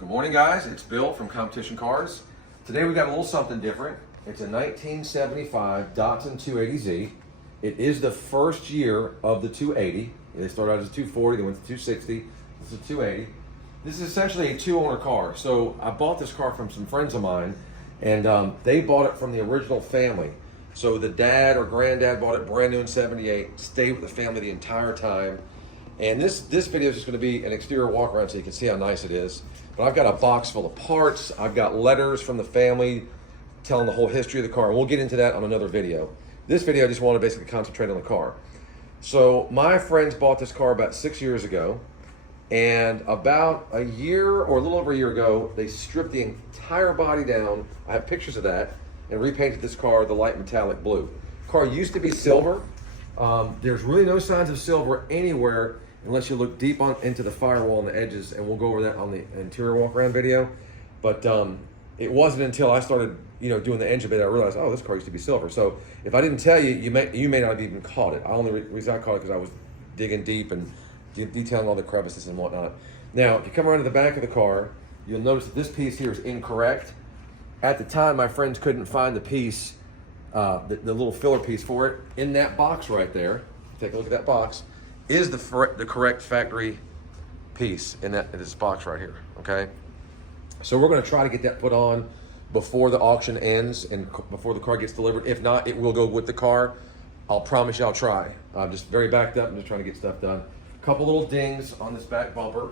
Good morning, guys. It's Bill from Competition Cars. Today we got a little something different. It's a 1975 Datsun 280Z. It is the first year of the 280. They started out as a 240, they went to 260. This is a 280. This is essentially a two-owner car. So I bought this car from some friends of mine, and they bought it from the original family. So the dad or granddad bought it brand new in '78, stayed with the family the entire time. And this video is just going to be an exterior walk around so you can see how nice it is. But I've got a box full of parts. I've got letters from the family telling the whole history of the car. And we'll get into that on another video. This video, I just want to basically concentrate on the car. So my friends bought this car about 6 years ago. And about a year or a little over a year ago, they stripped the entire body down. I have pictures of that. And repainted this car the light metallic blue. The car used to be silver. There's really no signs of silver anywhere unless you look deep into the firewall and the edges, and we'll go over that on the interior walk around video. But it wasn't until I started doing the engine bay that I realized, oh, this car used to be silver. So if I didn't tell you, you may not have even caught it. The reason I caught it because I was digging deep and detailing all the crevices and whatnot. Now, if you come around to the back of the car, you'll notice that this piece here is incorrect. At the time, my friends couldn't find the piece, the little filler piece for it. In that box right there, take a look at that box, is the correct factory piece in this box right here, okay? So we're gonna try to get that put on before the auction ends and before the car gets delivered. If not, it will go with the car. I'll promise you I'll try. I'm just very backed up. I'm just trying to get stuff done. A couple little dings on this back bumper.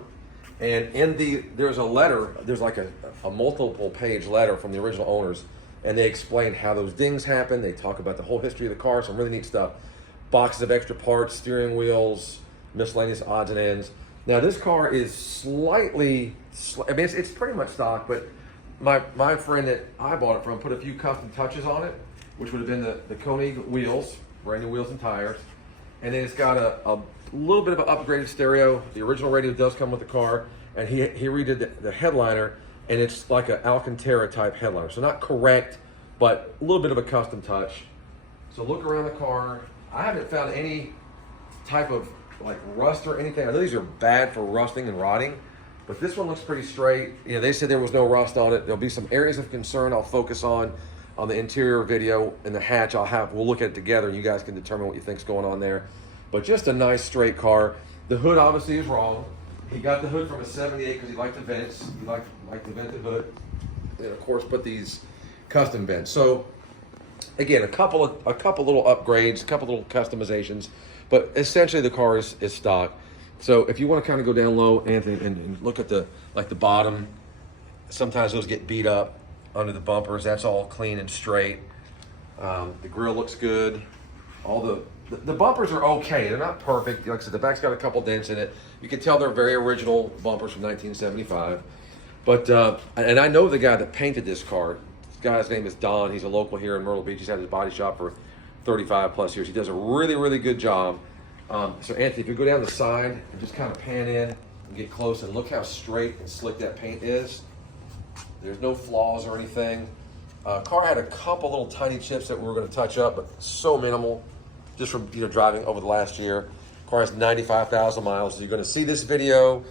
And there's a letter, there's like a multiple page letter from the original owners, and they explain how those dings happen. They talk about the whole history of the car, some really neat stuff. Boxes of extra parts, steering wheels, miscellaneous odds and ends. Now this car is slightly, it's pretty much stock, but my friend that I bought it from put a few custom touches on it, which would have been the Koenig wheels, brand new wheels and tires. And then it's got a little bit of an upgraded stereo. The original radio does come with the car, and he redid the headliner, and it's like an Alcantara type headliner. So not correct, but a little bit of a custom touch. So look around the car. I haven't found any type of like rust or anything. I know these are bad for rusting and rotting, but this one looks pretty straight. They said there was no rust on it. There'll be some areas of concern I'll focus on the interior video, and the hatch we'll look at it together and you guys can determine what you think's going on there. But just a nice straight car. The hood obviously is wrong. He got the hood from a '78 because he liked the vents. He liked the vented hood. And of course put these custom vents. So again, a couple little upgrades, a couple little customizations, but essentially the car is stock. So if you want to kind of go down low, Anthony, and look at the bottom, sometimes those get beat up under the bumpers. That's all clean and straight. The grill looks good. All the bumpers are okay. They're not perfect. Like I said, the back's got a couple dents in it. You can tell they're very original bumpers from 1975. But and I know the guy that painted this car. This guy's name is Don. He's a local here in Myrtle Beach. He's had his body shop for 35 plus years. He does a really, really good job. So Anthony, if you go down the side and just kind of pan in and get close and look how straight and slick that paint is. There's no flaws or anything. Car had a couple little tiny chips that we were going to touch up, but so minimal, just from driving over the last year. Car has 95,000 miles. So you're going to see this video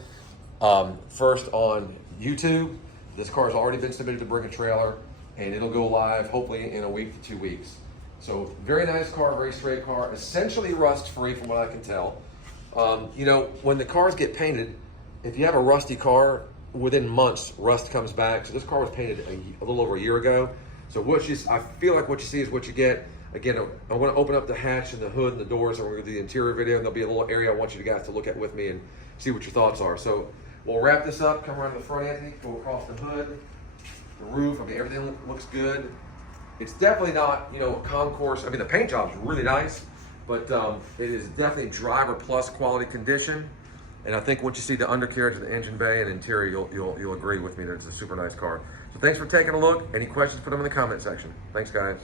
first on YouTube. This car has already been submitted to Bring a Trailer, and it'll go live hopefully in a week to 2 weeks. So very nice car, very straight car, essentially rust-free from what I can tell. When the cars get painted, if you have a rusty car, within months, rust comes back. So this car was painted a little over a year ago. So I feel like what you see is what you get. Again, I want to open up the hatch and the hood and the doors, and we're going to do the interior video, and there'll be a little area I want you guys to look at with me and see what your thoughts are. So we'll wrap this up, come around to the front, Anthony, go across the hood, the roof. Everything looks good. It's definitely not, a concourse. The paint job is really nice, but it is definitely driver plus quality condition. And I think once you see the undercarriage of the engine bay and interior, you'll agree with me that it's a super nice car. So thanks for taking a look. Any questions, put them in the comment section. Thanks, guys.